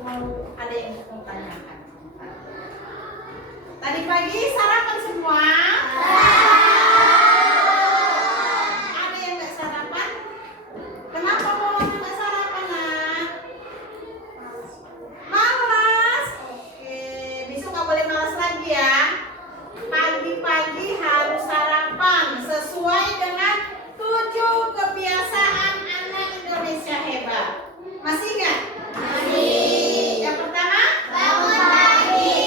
ada yang mau tanyakan. Tadi pagi sarapan semua? Ada yang nggak sarapan? Kenapa mau nggak sarapan, nak? Malas. Oke, besok nggak boleh malas lagi ya. Pagi-pagi harus sarapan sesuai dengan 7 kebiasaan anak Indonesia hebat. Masih ingat? Masih. Yang pertama? Bangun pagi.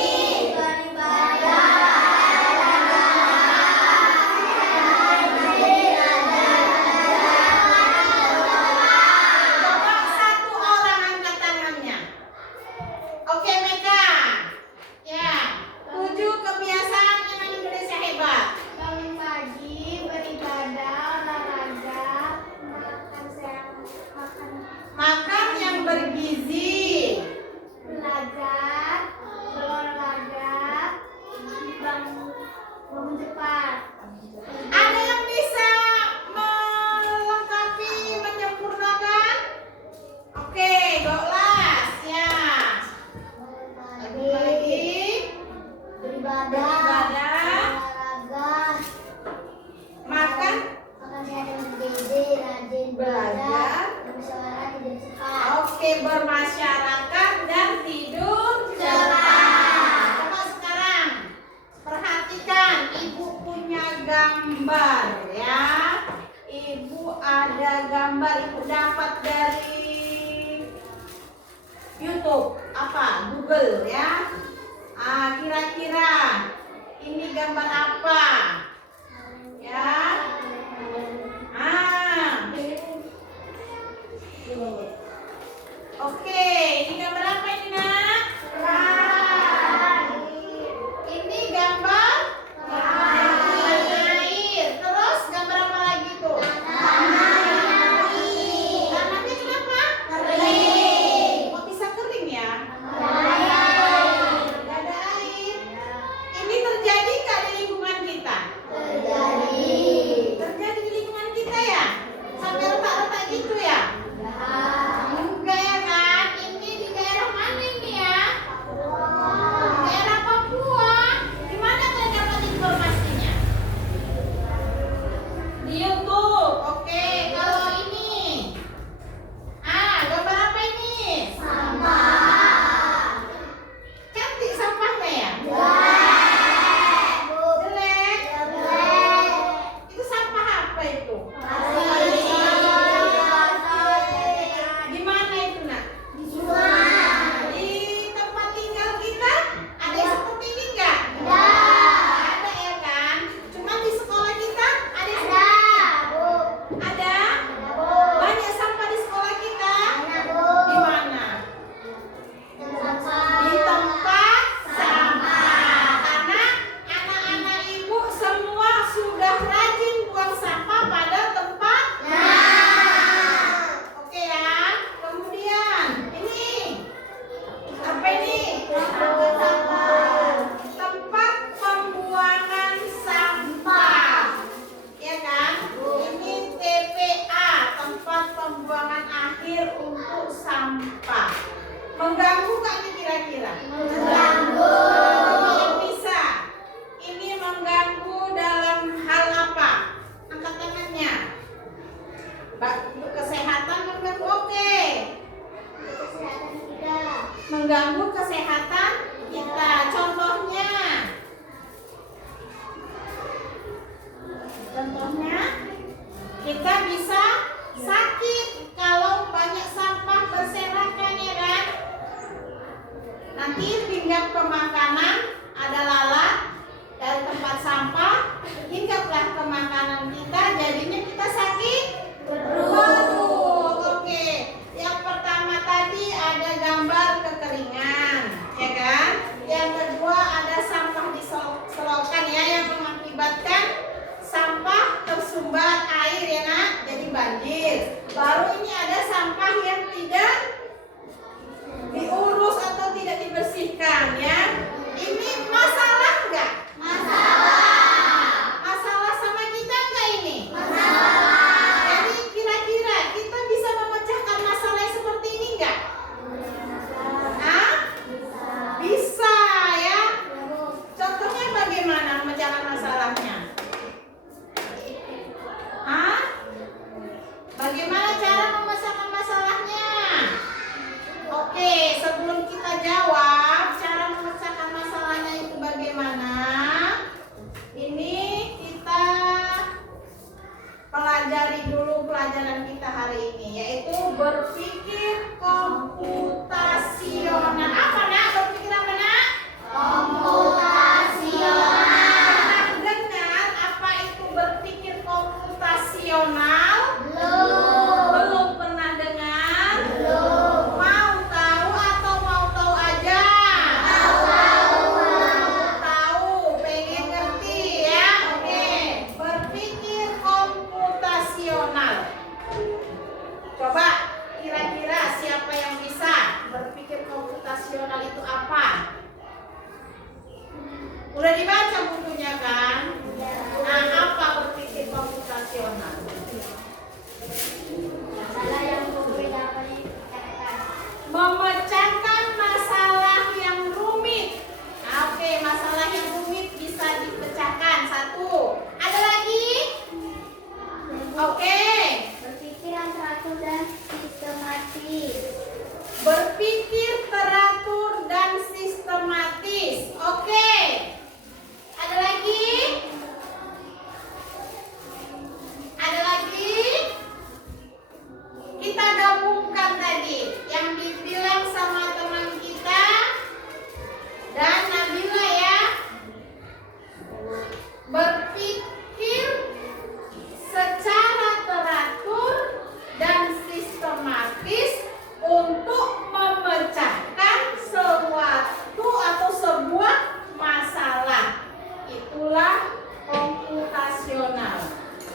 Coba satu orang angkat tangannya. Oke, Meka. Ya, 7 kebiasaan anak Indonesia hebat. Bangun pagi, beribadah, olahraga, Makan yang bergizi. belajar, berolahraga, bangun cepat. Ada yang bisa melengkapi, menyempurnakan? Oke, golas ya. Lagi. Beribadah, Beribadah. olahraga, Makan. makan sehat dan bergizi, rajin Belajar. bermusyawarah, tidur cepat. Oke, bermasyarakat dan tidur cepat. Coba sekarang perhatikan, ibu punya gambar ya. Ibu ada gambar, ibu dapat dari YouTube, apa? Google ya. Kira-kira ini gambar apa? Ya. Oke, ini gambar apa ini, nak? Ini gambar air. Terus gambar apa lagi tuh? Tanahnya kenapa? Kering. Kok bisa kering ya? Nggak ada air. Ini terjadi nggak di lingkungan kita? Terjadi di lingkungan kita ya? Sampai retak-retak gitu ya? Enggak ya kan? Ini di daerah mana ini ya? Daerah Papua. Di mana kalian dapat informasinya? Di YouTube. Oke, kalau ini. Gambar apa ini? Cantik sampahnya ya? Jelek. Itu sampah apa itu? Di mana itu, nak? Di tempat tinggal kita ada yang seperti ini enggak? Ada ya kan? Cuma di sekolah kita ada yang seperti ini. Ada? Banyak sampah di sekolah kita? Di mana? Di tempat sampah. Karena anak-anak ibu semua sudah rajin buang sampah pada tempatnya. Oke ya. Kemudian ini apa ini? Tempat pembuangan sampah. Ya kan? Ini TPA, tempat pembuangan akhir untuk sampah. Mengganggu nggak ini kira-kira? Yang bisa. Ini mengganggu dalam hal apa? Angkat tangannya. Untuk kesehatan mengganggu, oke. Mengganggu kesehatan kita. Contohnya kita bisa sakit kalau banyak sampah berserakan ya kan? Nanti hinggap ke makanan, ada lalat dari tempat sampah, hinggaplah ke makanan kita, jadinya kita sakit perut. Oke, yang pertama tadi ada gambar kekeringan, ya kan? Yang kedua ada sampah di selokan ya, yang mengakibatkan sampah tersumbat air ya nak, jadi banjir. Baru ini ada sampah yang tidak diurus atau tidak dibersihkan ya. berpikir teratur dan sistematis. Oke. Ada lagi? Ada lagi? Kita gabungkan tadi yang dibilang sama teman kita dan Nabila ya. Berpikir secara teratur dan sistematis untuk memecahkan suatu atau sebuah masalah. Itulah komputasional.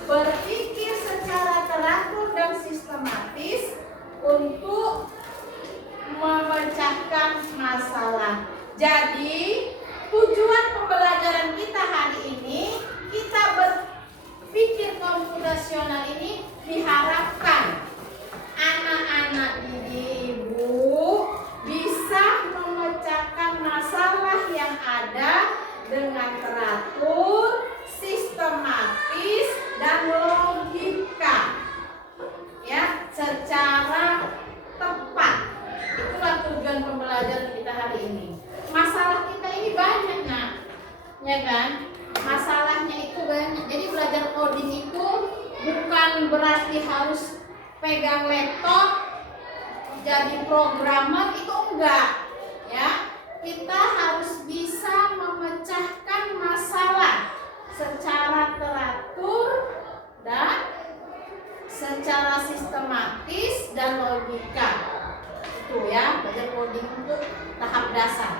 Berpikir secara teratur dan sistematis untuk memecahkan masalah. Jadi, tujuan pembelajaran kita hari ini, kita berpikir komputasional ini diharapkan anak-anak didik ibu bisa memecahkan masalah yang ada dengan teratur, sistematis, dan logika, ya, secara tepat. Itulah tujuan pembelajaran kita hari ini. Masalah kita ini banyak, nak, ya kan? Masalahnya itu banyak. Jadi belajar coding itu bukan berarti harus pegang laptop jadi programmer, itu enggak, ya. Kita harus bisa memecahkan masalah secara teratur dan secara sistematis dan logika. Itu ya, belajar coding untuk tahap dasar.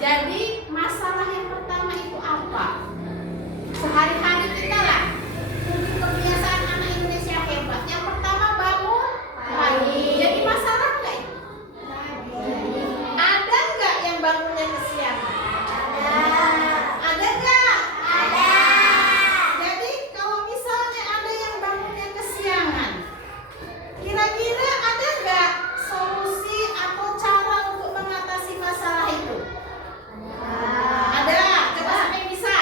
Jadi masalah yang pertama itu apa? Sehari-hari kita lah, 7 kebiasaan anak Indonesia hebat. Yang pertama bangun pagi. Jadi masalah enggak itu? Ada enggak yang bangunnya kesiangan? Ada enggak? Ada. Jadi kalau misalnya ada yang bangunnya kesiangan, kira-kira ada enggak solusi atau cara untuk mengatasi masalah itu? Ada. Coba sampai bisa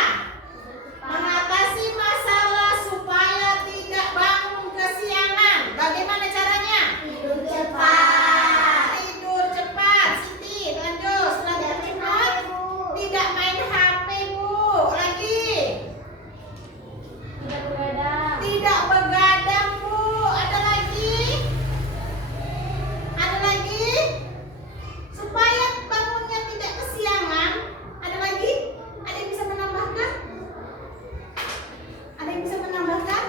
mengatasi masalah supaya tidak bangun kesiangan. Bagaimana caranya? Tidur cepat. Tidur cepat. Siti, lanjut. Setelah tidur cepat, tidak main HP, Bu. Lagi. Tidak begadang. Tidak begadang, Bu. Ada lagi? Ada lagi? Supaya bangunnya tidak kesiangan. Ada lagi? Ada yang bisa menambahkan? Ada yang bisa menambahkan?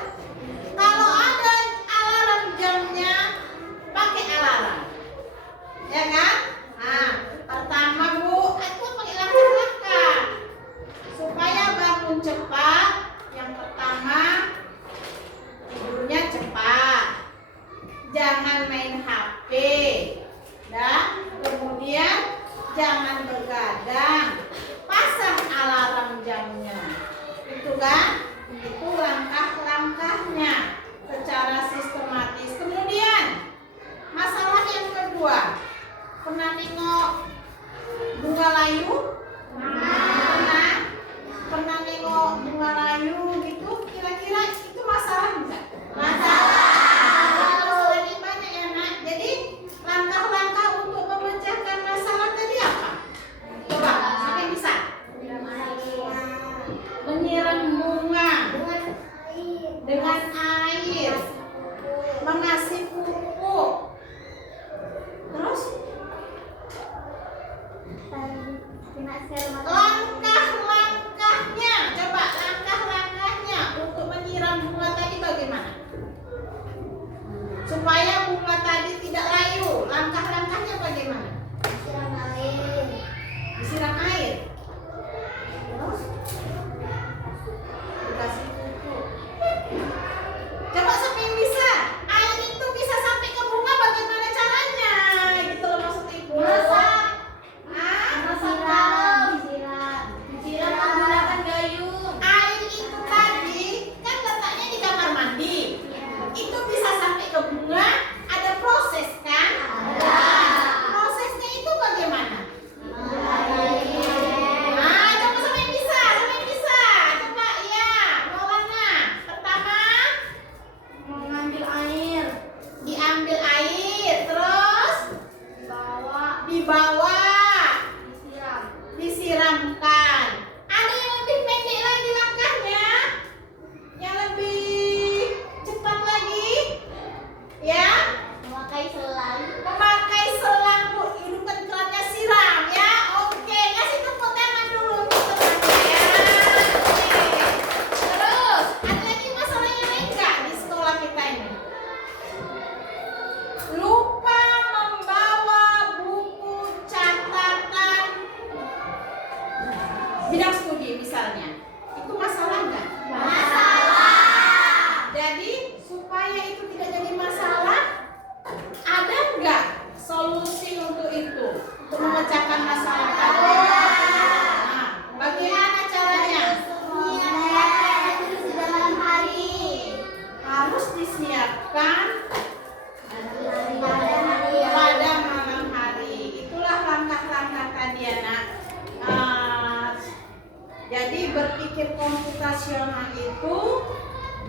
Kalau ada alarm jamnya, pakai alarm. Ya kan? Nah, pertama Bu, aku pakai langkah-langkah supaya bangun cepat. Yang pertama, tidurnya cepat. Jangan main HP. Dan kemudian jangan begadang. Pasang alarm jamnya. Itu kan? Itu langkah-langkahnya secara sistematis. Kemudian masalah yang kedua, pernah nengok bunga layu? Pernah nengok bunga layu gitu? Kira-kira itu masalah enggak? Masalah. Masalahnya banyak ya, Nak. Jadi langkah-langkah untuk memecahkan masalah tadi apa? Coba, siapa yang bisa? Menyiram bunga dengan air, mengasih pupuk. Terus? Kena komputasional itu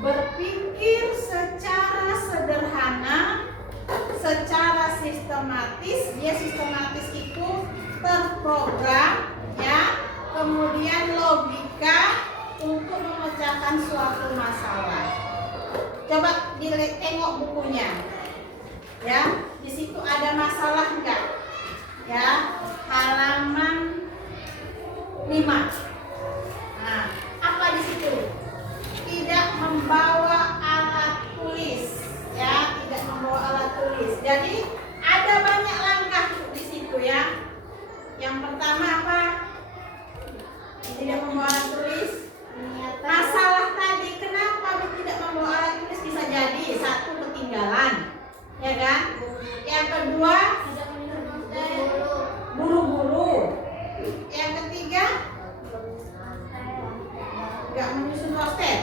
berpikir secara sederhana, secara sistematis. Dia sistematis itu terprogram, ya, kemudian logika untuk memecahkan suatu masalah. Coba tengok bukunya, ya. Di situ ada masalah enggak? Ya, halaman 5. Nah, apa di situ? Tidak membawa alat tulis, ya, tidak membawa alat tulis. Jadi ada banyak langkah di situ, ya. Yang pertama apa? Tidak membawa alat tulis. Masalah tadi kenapa tidak membawa alat tulis, bisa jadi satu ketinggalan, ya kan? Yang kedua buru-buru. Yang ketiga nggak menyusun roster.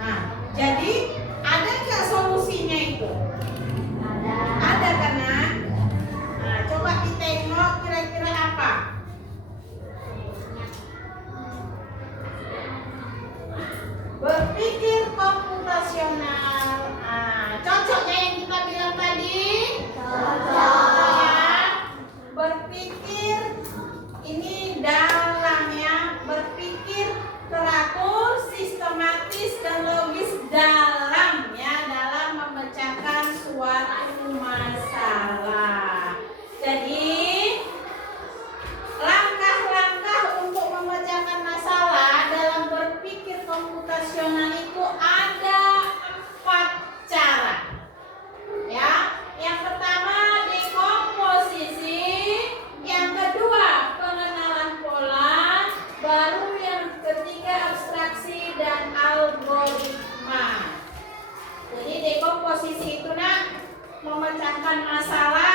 Nah, jadi ada nggak solusinya itu? Ada kan? Nah, coba ditengok kira-kira apa? Berpikir komputasional. Nah, cocoknya yang kita bilang tadi? Cocok. Berpikir ini dalamnya, berpikir teratur, sistematis dan logis dalam, ya, dalam memecahkan suatu masalah. Jadi langkah-langkah untuk memecahkan masalah dalam berpikir komputasional itu ada 4 cara. Ya, yang pertama dekomposisi, yang kedua pengenalan pola, baru yang ketiga abstraksi dan algoritma. Jadi dekomposisi itu memecahkan masalah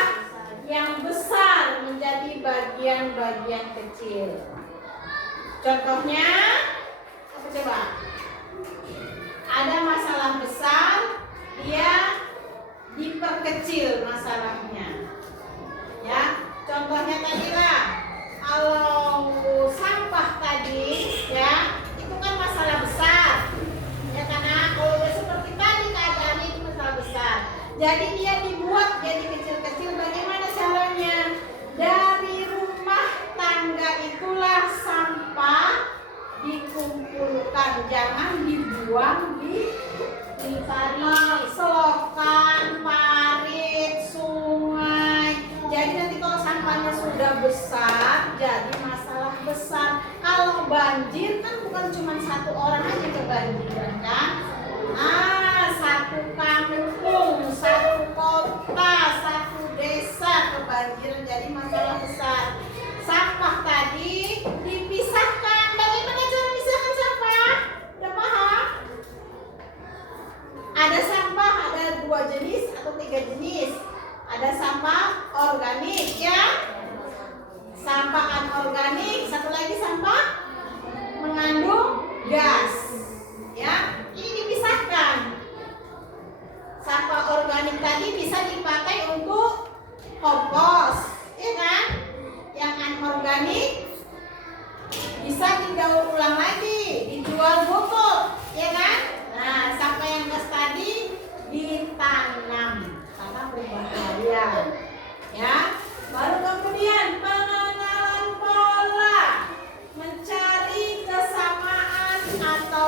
yang besar menjadi bagian-bagian kecil. Contohnya apa coba? Ada masalah besar, dia diperkecil masalahnya. Ya, contohnya tadi lah, kalau sampah tadi, ya, itu kan masalah besar. Ya, karena kalau udah seperti tadi keadaannya itu masalah besar. Jadi dia dibuat jadi kecil-kecil. Bagaimana caranya? Dari rumah tangga itulah sampah dikumpulkan, jangan dibuang di selokan, parit, sungai. Jadi nanti kalau sampahnya sudah besar, jadi masalah besar. Kalau banjir kan bukan cuma satu orang aja kebanjiran, kan? Satu kampung, satu kota, satu desa kebanjiran, jadi masalah besar. Sampah tadi dipisahkan. Bagaimana cara pisahkan sampah? Udah paham? Ada sampah, ada 2 jenis atau 3 jenis. Ada sampah organik, ya, sampah anorganik, satu lagi sampah mengandung gas, ya. Ini dipisahkan. Sampah organik tadi bisa dipakai untuk kompos, ya kan? Yang anorganik bisa didaur ulang lagi, dijual bubuk, ya kan? Nah, sampah yang gas tadi ditanam karena berbahaya, ya. Baru kemudian pengenalan pola, mencari kesamaan atau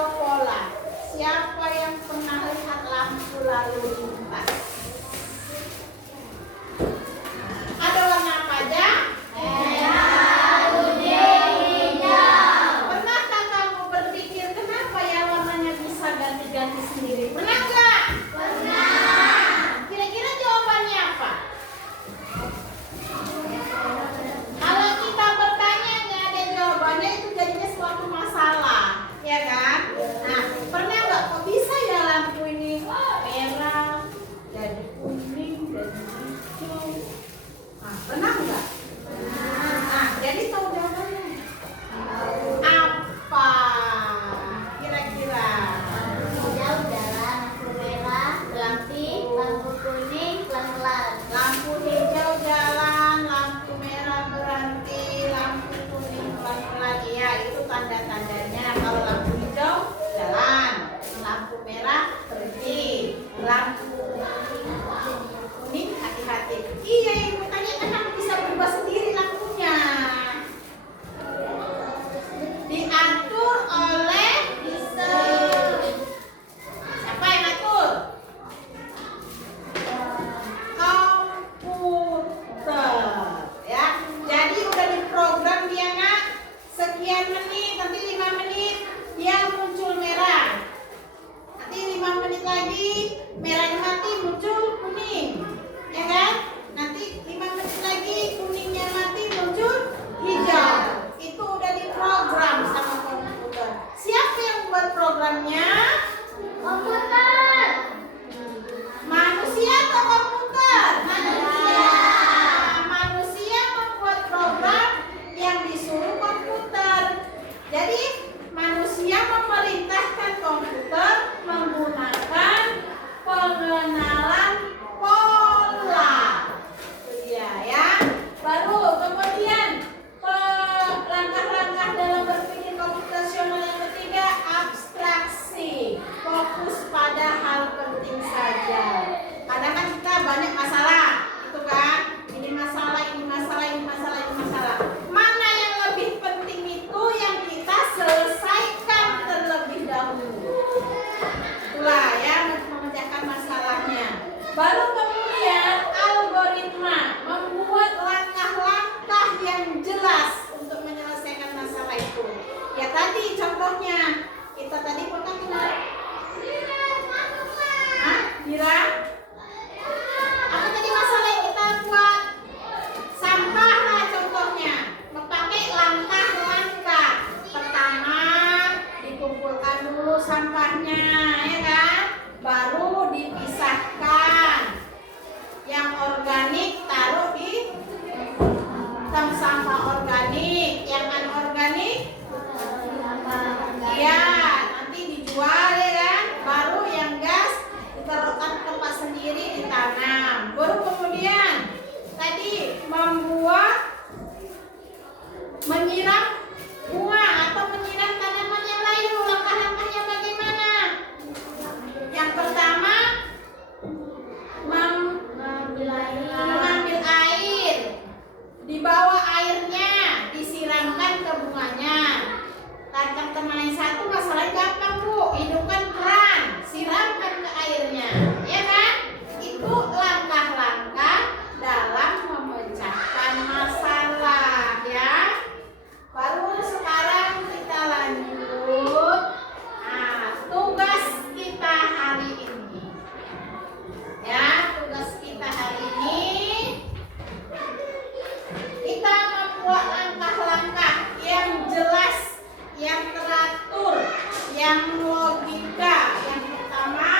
satu masalahnya gampang Bu, hidupkan keran, siramkan ke airnya, ya kan? Itu langkah-langkah dalam memecahkan masalah, ya. Baru sekarang kita lanjut. Nah, tugas kita hari ini, ya, tugas kita hari ini kita membuat langkah-langkah yang jelas, yang teratur, yang logika. Yang pertama,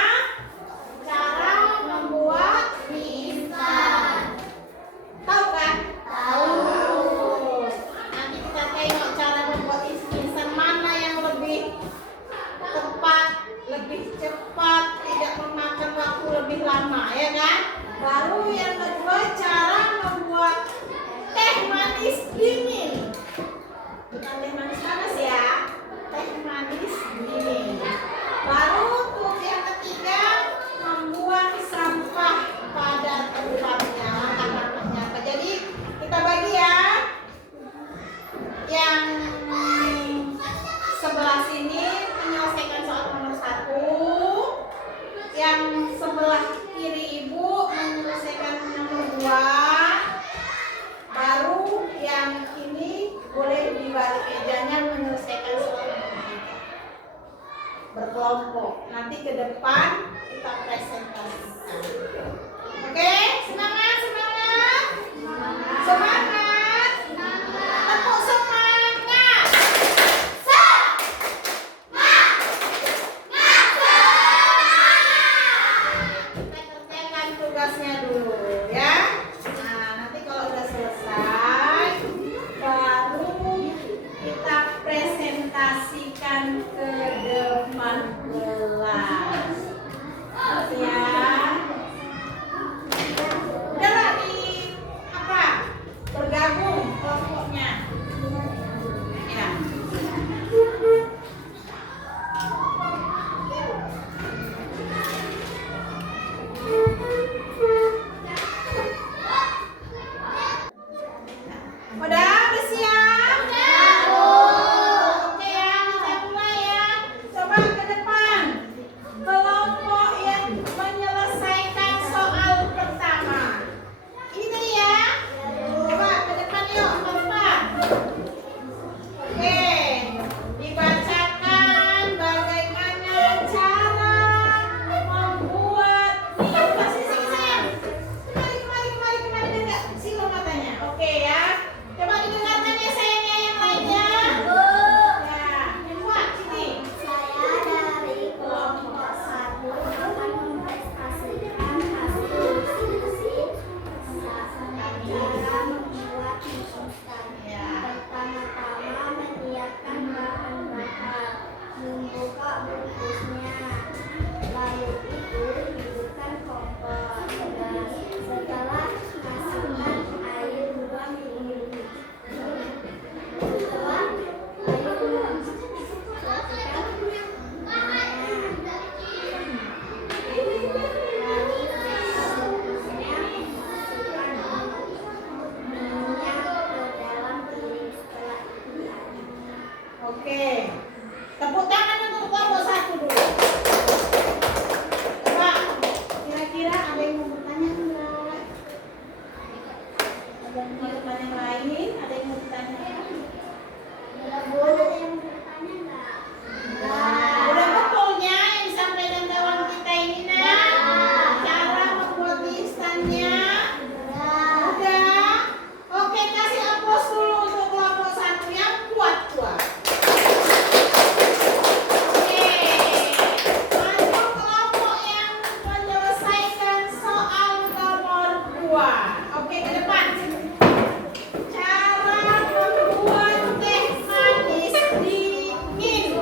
cara membuat mie instan. Tahu kan? Tahu. Nanti kita tengok cara membuat mie instan mana yang lebih tepat, lebih cepat, tidak memakan waktu lebih lama, ya kan? Baru yang kedua, cara membuat teh manis dingin. Bukan teh manis panas ya, teh manis dingin. Baru untuk yang ketiga, membuang sampah pada tempatnya. Langkah-langkahnya apa? Jadi kita bagi ya. Yang sebelah sini menyelesaikan soal nomor 1. Yang sebelah kiri ibu menyelesaikan nomor 2. Baru yang ini boleh dibalik mejanya menyelesaikan soal nomor 3. Berkelompok. Nanti ke depan kita presentasikan. Oke, semangat, semangat. Semangat. Tepuk semangat. Kita kerjakan tugasnya dulu ya. Nah, nanti kalau udah selesai baru kita presentasikan ke depan kelas. Ya. Udahlah di apa? Bergabung kelompoknya. Ya. Udah siap? Oke ya, kita mulai ya. Coba ke depan. Kelompok yang menyelesaikan soal pertama. Ini tadi ya. Coba ke depan yuk, ke depan. Oke, dibacakan bagaimana cara membuat mie. Kasih sini sayang. Kembali dengar silau matanya. Oke ya. Coba didengarkan ya sayangnya yang lainnya. Ya, yang kuat sini. Saya dari kelompok 1 akan mempresentasikan hasil diskusi cara membuat mie instan. Ya. Pertama-tama menyiapkan bahan bakar, membuka bungkusnya, lalu itu hidupkan kompor. Setelah masukkan air 2 ml. Setelah air perhatikan minyaknya. Lalu selanjutnya masukkan minyak ke dalam piring. Setelah itu diaduk. Oke. Tepuk tangan untuk kelompok 1 dulu. Coba kira-kira ada yang mau bertanya enggak? Ada yang mau bertanya yang lain? Ada yang mau bertanya? Ada yang bertanya enggak? Udah betulnya yang disampaikan kawan kita ini nak? Cara membuat mie instannya? Udah. Oke, kasih aplaus dulu untuk kelompok 1 yang kuat-kuat. Oke. Lanjut kelompok yang menyelesaikan soal nomor 2. Oke, ke depan. Cara membuat teh manis dingin.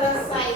selesai